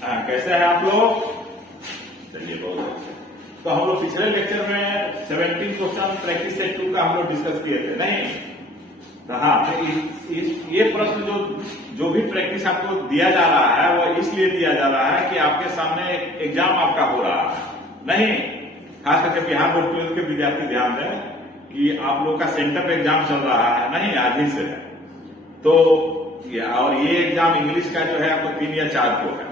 कैसे हैं आप लोग? चलिए बहुत अच्छे। तो हम लोग पिछले लेक्चर में 17 क्वेश्चन प्रैक्टिस सेट 2 का हम लोग डिस्कस किए थे, नहीं? तो हाँ, ये प्रश्न जो भी प्रैक्टिस आपको दिया जा रहा है वो इसलिए दिया जा रहा है कि आपके सामने एग्जाम आपका हो रहा है, नहीं? खास करके बिहार बोर्ड 12 के विद्यार्थी ध्यान दें कि आप लोग का सेंटर एग्जाम चल रहा है, नहीं? आज ही से है। तो और ये एग्जाम इंग्लिश का जो है आपको 3 या 4 को है।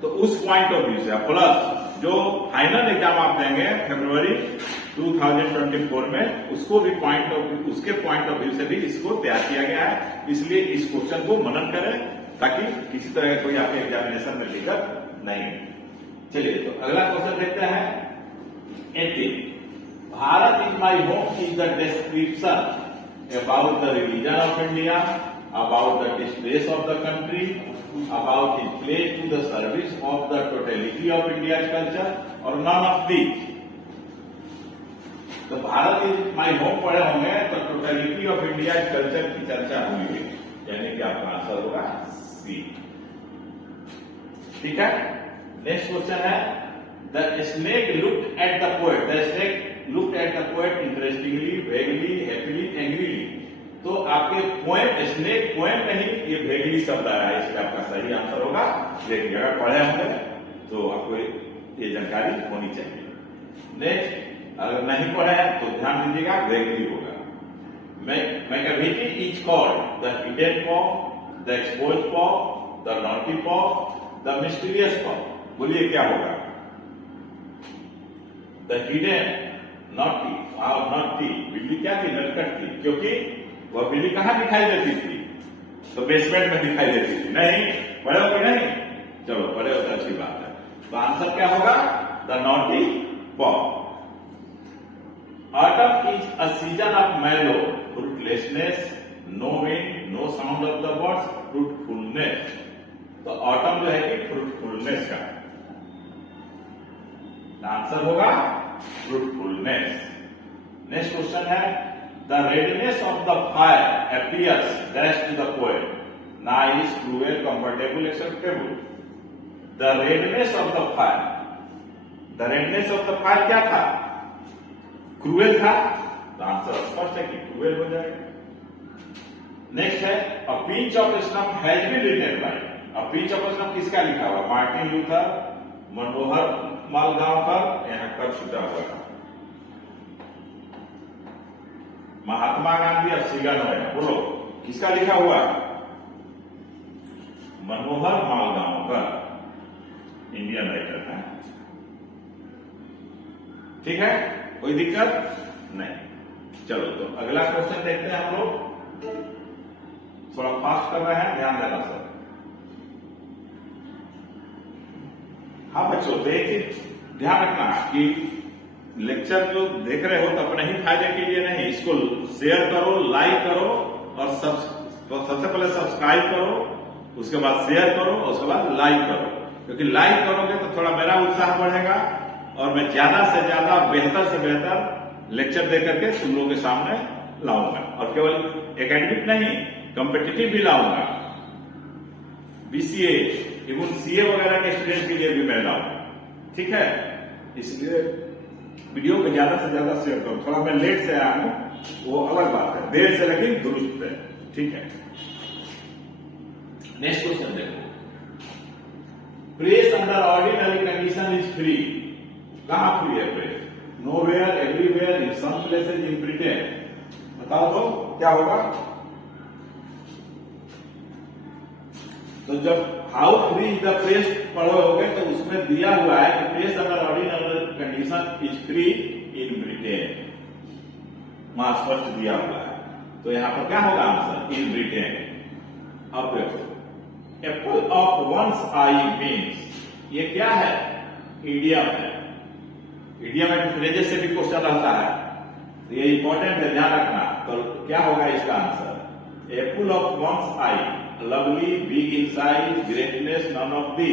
तो उस पॉइंट ऑफ व्यू से प्लस जो फाइनल एग्जाम आप देंगे फरवरी 2024 में, उसको भी उसके पॉइंट ऑफ व्यू से भी इसको तैयार किया गया है। इसलिए इस क्वेश्चन को मनन करें ताकि किसी तरह कोई आपके एग्जामिनेशन में दिक्कत नहीं। चलिए तो अगला क्वेश्चन देखते हैं। 18 Bharat is my home is the description about the religion of India, about the disgrace of the country, about its pledge to the service of the totality of India's culture, or none of these. तो Bharat is my home पढ़े होंगे तो totality of India culture की चर्चा हुई है, यानी कि आपका आंसर होगा सी। ठीक है। नेक्स्ट क्वेश्चन है, the snake looked at the poet, the snake looked at the poet interestingly, vaguely, happily, angrily. तो आपके पोएम, स्नेक पोएम नहीं, ये वेगली शब्द आया है, इसका आपका सही आंसर होगा वेगली। अगर पढ़े होंगे तो आपको ये जानकारी होनी चाहिए। नेक्स्ट, अगर नहीं पढ़े हैं तो ध्यान दीजिएगा, वेगली होगा। मैकेवेकी इज कॉल्ड द हिडन पॉ, द एक्सपोज पॉ, द नॉटी पॉ, द मिस्टीरियस पॉ। बोलिए क्या होगा? द हिडन नॉटी, नॉटी बिल्ली क्या थी? नटखट थी, क्योंकि वह बिल्ली कहां दिखाई देती थी? तो बेसमेंट में दिखाई देती थी, नहीं? पढ़े हो कि नहीं? चलो पढ़े हो तो अच्छी बात है। तो आंसर क्या होगा? The naughty paw. Autumn is a season of mellow, fruitlessness, no wind, no sound of the birds, fruitfulness. तो ऑटम जो है कि फ्रूटफुलनेस का आंसर होगा फ्रूटफुलनेस। नेक्स्ट क्वेश्चन है, the readiness of the fire appears dash to the poet, nice, cruel, comfortable, acceptable. The readiness of the fire, the readiness of the fire क्या था? Cruel था। तो आंसर स्पष्ट है कि क्रूएल हो जाएगा। नेक्स्ट है, a pinch of snuff has been written by, a pinch of snuff किसका लिखा हुआ? मार्टिन लूथर, मनोहर मालगांवकर, यहाँ कर छुटा हुआ था। महात्मा गांधी और सिगन है, बोलो किसका लिखा हुआ? मनोहर मालगांवकर, इंडियन राइटर है। ठीक है, कोई दिक्कत नहीं। चलो तो अगला क्वेश्चन देखते हैं हम लोग। थोड़ा फास्ट कर रहे हैं, ध्यान देना सर। हाँ बच्चों, तो एक चीज ध्यान रखना कि लेक्चर जो देख रहे हो तो अपने ही फायदे के लिए नहीं, इसको शेयर करो, लाइक करो और सबसे पहले सब्सक्राइब करो, उसके बाद शेयर करो और उसके बाद लाइक करो। क्योंकि लाइक करोगे तो थोड़ा मेरा उत्साह बढ़ेगा और मैं ज्यादा से ज्यादा, बेहतर से बेहतर लेक्चर दे करके तुम लोगों के सामने लाऊंगा। और केवल एकेडमिक नहीं, कॉम्पिटिटिव भी लाऊंगा, बीसीए, इवन सीए वगैरह के स्टूडेंट के लिए भी मैं लाऊंगा। ठीक है, इसलिए वीडियो को ज्यादा से ज्यादा शेयर करो। थोड़ा मैं लेट से आया हूं, वो अलग बात है, देर से लेकिन दुरुस्त है। ठीक है। नेक्स्ट क्वेश्चन देखो, press under ordinary condition is free. कहां फ्री है press? Nowhere, everywhere, in some places in Britain. बताओ तो क्या होगा? तो जब हाउ फ्री द प्रेस पढ़ोगे तो उसमें दिया हुआ है कि press under ordinary condition is free in Britain, वहां स्पष्ट दिया हुआ है। तो यहां पर क्या होगा आंसर? इन ब्रिटेन। अब देखो, apple of one's eye means, ये क्या है? इडियम है। इडियम एंड फ्रेजेस से भी क्वेश्चन रहता है, तो ये इंपॉर्टेंट है, ध्यान रखना। तो क्या होगा इसका answer? Apple of one's eye, lovely, big in size, greatness, none of the.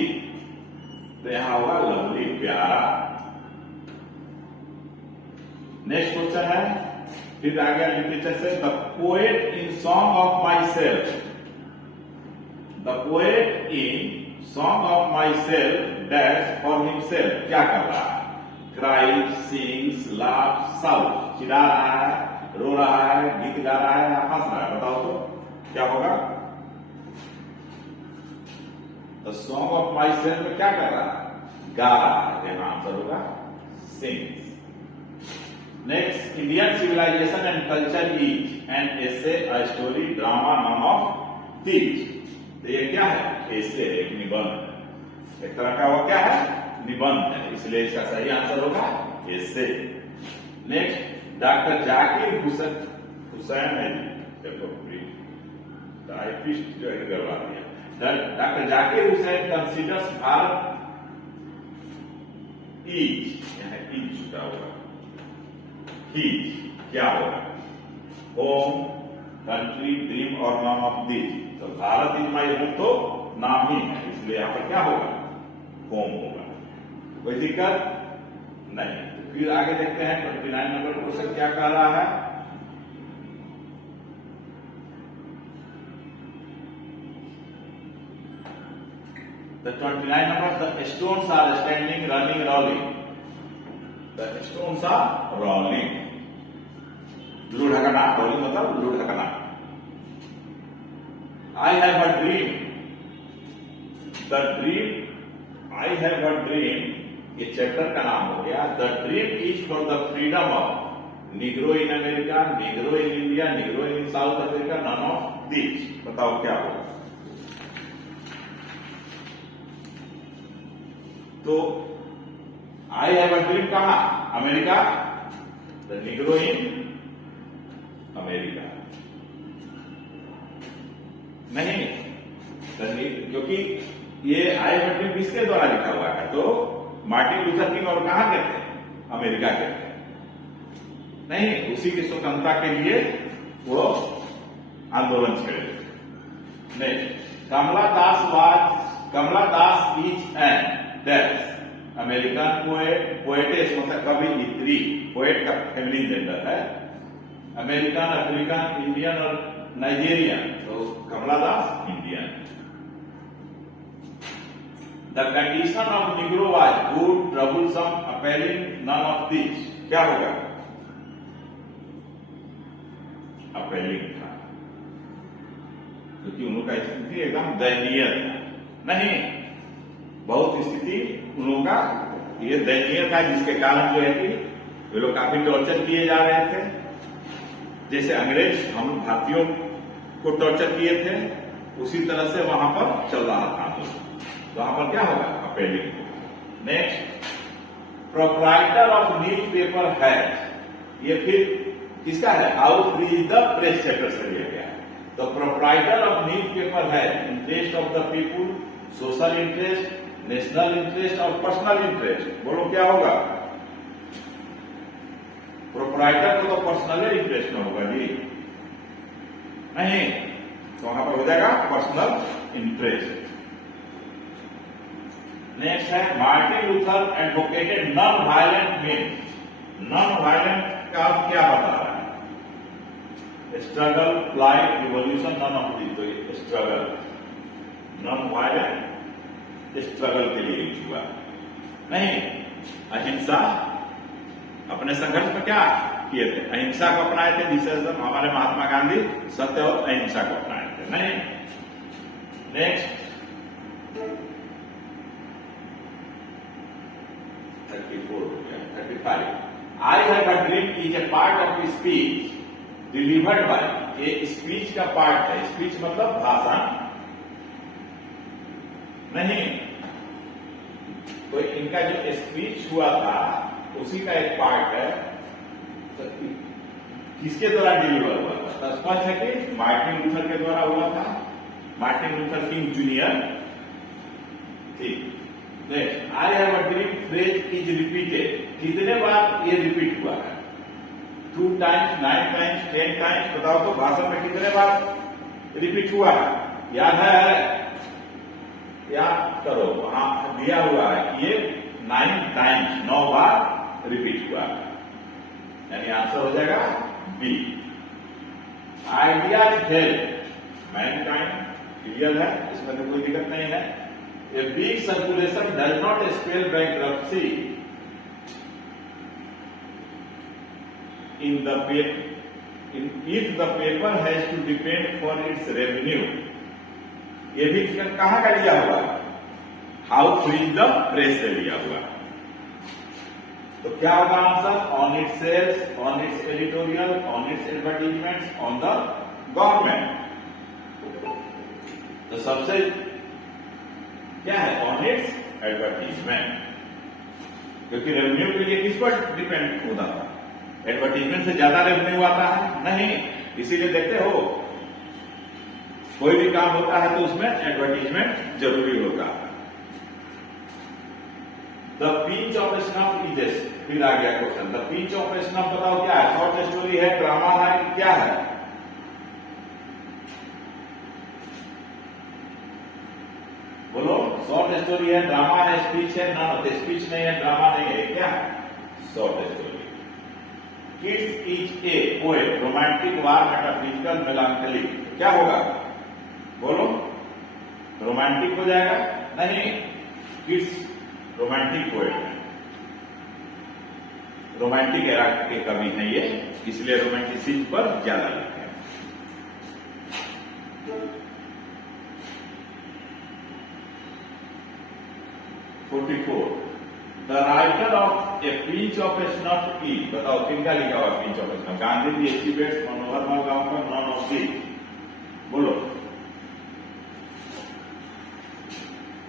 तो यहां होगा लवली, प्यारा। नेक्स्ट क्वेश्चन है, फिर आगे लिटरेचर से, the poet in song of my self, the poet in song of my self dash for himself क्या कर रहा है? क्राई, सिंग्स, लाफ, साउथ, चिढ़ा रहा है, रो रहा है, गीत गा रहा है या हंस रहा है? बताओ तो क्या होगा? The song of my self क्या कर रहा है? गा रहा है। यहां आंसर होगा things. Next, Indian civilisation and culture is an essay, a story, drama, none of these. तो ये क्या है? एसे, एक निबंध, एक तरह का वो क्या है? निबंध है, इसलिए इसका सही आंसर होगा एसे। नेक्स्ट, डॉक्टर जाकिर हुसैन है, देखो टाइपिस्ट जो है करवा दिया। Doctor Zakir Hussain considers Bharat is, यहाँ इज छुटा होगा, क्या होगा? होम, कंट्री, ड्रीम और नॉन ऑफ दिस। तो भारत इज माई होम तो नाम ही है, इसलिए यहां पर क्या होगा? होम होगा। कोई दिक्कत नहीं। तो फिर आगे देखते हैं 29 नंबर क्वेश्चन क्या कह रहा है। The 29 number, the stones are standing, running, rolling. The stones are rolling. लुढ़कना, rolling मतलब लुढ़कना। I have a dream. The dream, I have a dream. ये चैप्टर का नाम हो गया। The dream is for the freedom of Negro in America, Negro in India, Negro in South Africa, none of these. बताओ क्या होगा? तो I have a dream कहां? America, the Negro in America नहीं, क्योंकि ये आई हैव अ ड्रीम किसके द्वारा लिखा हुआ है? तो मार्टिन लूथर किंग, और कहां के थे? अमेरिका के थे। नहीं, उसी की स्वतंत्रता के लिए वो आंदोलन छेड़े। नहीं, Kamala Das is an that's American poetess, मतलब कवियत्री, पोएट का फेमिनिन जेंडर है। अमेरिकन, अफ्रीकन, इंडियन और नाइजेरियन, तो Kamala Das Indian. The condition of negro was good, troublesome, appealing, none of this. क्या होगा? अपीलिंग था, क्योंकि उनका स्थिति एकदम दयनीय था। नहीं, बहुत स्थिति उन लोगों का ये दयनीय था, जिसके कारण जो है कि वे लोग काफी टॉर्चर किए जा रहे थे। जैसे अंग्रेज हम भारतीयों को टॉर्चर किए थे, उसी तरह से वहां पर चल रहा था। वहां पर क्या होगा? Appealing. Next, proprietor of news paper है, ये फिर किसका है? How free is the press chapter से लिया गया है। तो प्रोप्राइटर ऑफ न्यूज पेपर है interest of the people, social interest, national interest और पर्सनल इंटरेस्ट। बोलो क्या होगा? प्रोप्राइटर को तो पर्सनल इंटरेस्ट में होगा जी, नहीं, तो वहां पर हो जाएगा पर्सनल इंटरेस्ट। नेक्स्ट है, Martin Luther advocated non violent means. Non violent का क्या बता रहा है? Struggle, flight, revolution, none of this. तो स्ट्रगल, नॉन वायलेंट स्ट्रगल के लिए यूज हुआ। नहीं, अहिंसा, अपने संघर्ष में क्या किए थे? अहिंसा को अपनाए थे, जिसे हमारे महात्मा गांधी सत्य और अहिंसा को अपनाए थे। नहीं। नेक्स्ट, 34 हो गया, 35। I have a dream is a part of speech delivered by. ये स्पीच का पार्ट है। स्पीच मतलब भाषण नहीं, तो इनका जो स्पीच हुआ था उसी का एक पार्ट है। तो किसके द्वारा डिलीवर हुआ था? तो स्पष्ट है कि मार्टिन लूथर के द्वारा हुआ था, मार्टिन लूथर किंग जूनियर। ठीक। Next, I have a dream phrase is repeated. कितने बार ये रिपीट हुआ है? 2 टाइम्स, 9 टाइम्स, 10 टाइम्स। बताओ तो भाषण में कितने बार रिपीट हुआ है? याद है? याद करो, वहां दिया हुआ है कि ये 9 टाइम्स, 9 बार रिपीट हुआ है, यानी आंसर हो जाएगा B. Ideas help mankind, clear है, इसमें तो कोई दिक्कत नहीं है। A big circulation does not spell bankruptcy if the paper has to depend for its revenue. ये भी कहाँ का लिया हुआ? हाउ फ्री द प्रेस से लिया हुआ। तो क्या होगा answer? On its sales, on its editorial, on its advertisements, on the government. तो सबसे क्या है? ऑन इट्स एडवर्टीजमेंट, क्योंकि रेवेन्यू के लिए किस पर डिपेंड होता था? एडवर्टीजमेंट से ज्यादा रेवेन्यू आता है नहीं, इसीलिए देखते हो कोई भी काम होता है तो उसमें एडवर्टीजमेंट जरूरी होता है। The pinch of snuff is, फिर आ गया question, the pinch of snuff बताओ क्या है? शॉर्ट स्टोरी है, ड्रामा है, क्या है? बोलो, शॉर्ट स्टोरी है, ड्रामा है, स्पीच है? ना, स्पीच नहीं है, ड्रामा नहीं है, क्या है? Short story. Keats is a poet, romantic, war, metaphysical, melancholic, क्या होगा? बोलो, रोमांटिक हो जाएगा? नहीं, किड्स रोमांटिक पोएट है, रोमांटिक एरा के कवि हैं ये, इसलिए रोमांटिसिज्म पर ज्यादा लिखते हैं। The writer of a pinch of snuff is, बताओ किनका लिखा हुआ pinch of snuff? Gandhi ji, H C. Bates, Manohar Malgaonkar, none of the. बोलो,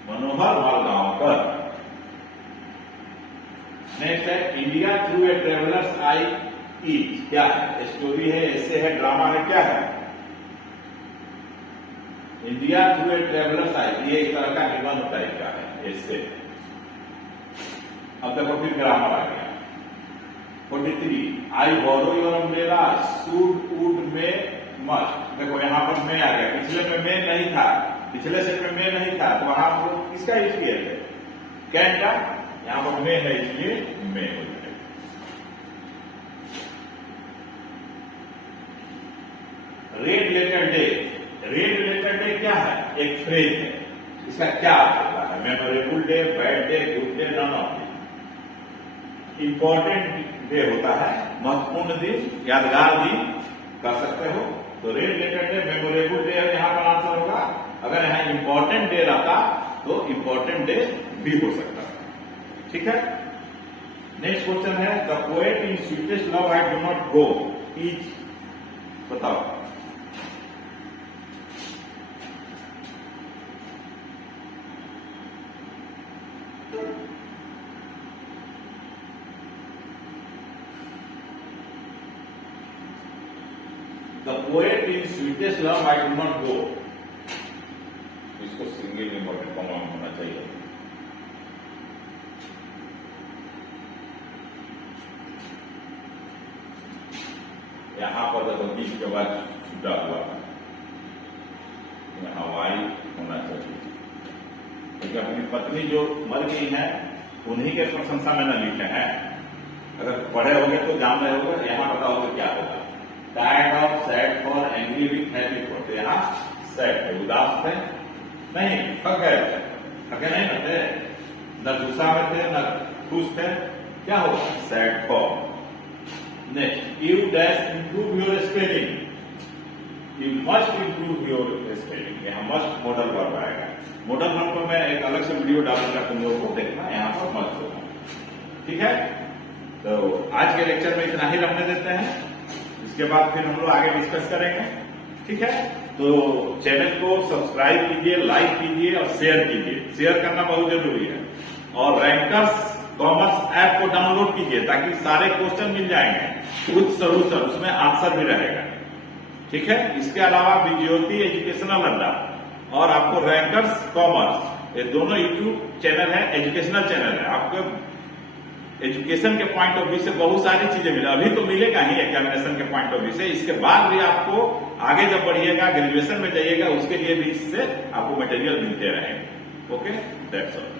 मनोहर मालगांवकर। नेक्स्ट है India through a traveller's eye is, क्या है? स्टोरी है, ऐसे है, ड्रामा है, क्या है? इंडिया थ्रू ए ट्रेवलर्स आई, ये एक तरह का निबंध टाइप का है, ऐसे। अब देखो फिर ग्रामर आ गया। 43 I borrow your umbrella, should, would, may, must. देखो यहां पर मे आ गया, पिछले में मे नहीं था, पिछले सेट में मे नहीं था, तो वहां हम लोग किसका यूज किए थे? कैन का। यहां पर मे है इसलिए मे हो जाएगा। Red letter day, red letter day क्या है? एक फ्रेज है, इसका क्या अर्थ होता है? Memorable day, bad day, good day, none of day. Important day होता है, महत्वपूर्ण दिन, यादगार दिन कर सकते हो। तो red letter day, memorable day यहां पर आंसर होगा। अगर यहां इंपॉर्टेंट डे रहता तो इंपॉर्टेंट डे भी हो सकता है। ठीक है। नेक्स्ट क्वेश्चन है, the poet in sweetest love I do not go is, बताओ। The poet in sweetest love I do not go, इसको सिंगल इंपॉर्टेंट कॉमा होना चाहिए। यहां पर जब बीच के बाद छूटा हुआ, यहां वाई होना चाहिए, क्योंकि अपनी पत्नी जो मर गई है उन्हीं के प्रशंसा में न लिखे हैं। अगर पढ़े होगे तो जान रहे होगे, यहां बताओगे क्या होगा? Tired of, sad for, angry with, happy for. तो यहाँ सैड थे, उदास थे नहीं, थक गए थे, थके नहीं थे, न गुस्सा में थे न खुश थे, क्या होगा? Sad for. Next, you dash improve your spelling, you must improve your spelling. यहाँ मस्ट मॉडल वर्ब आएगा। मॉडल वर्ब को मैं एक अलग से वीडियो डालूंगा, तुम लोगों को देखना, यहाँ पर मस्ट होगा। ठीक है, तो आज के लेक्चर में इतना ही रखने देते हैं, इसके बाद फिर हम लोग आगे डिस्कस करेंगे। ठीक है, तो चैनल को सब्सक्राइब कीजिए, लाइक कीजिए और शेयर कीजिए। शेयर करना बहुत जरूरी है। और रैंकर्स कॉमर्स ऐप को डाउनलोड कीजिए ताकि सारे क्वेश्चन मिल जाएंगे, कुछ सोल्यूशन, उसमें आंसर भी रहेगा। ठीक है, इसके अलावा विज्योति एजुकेशनल अड्डा और आपको रैंकर्स कॉमर्स, ये दोनों यूट्यूब चैनल है, एजुकेशनल चैनल है। आपको एजुकेशन के पॉइंट ऑफ व्यू से बहुत सारी चीजें मिले, अभी तो मिलेगा ही एग्जामिनेशन के पॉइंट ऑफ व्यू से, इसके बाद भी आपको आगे जब बढ़िएगा, ग्रेजुएशन में जाइएगा, उसके लिए भी इससे आपको मटेरियल मिलते रहेंगे। Okay, that's all.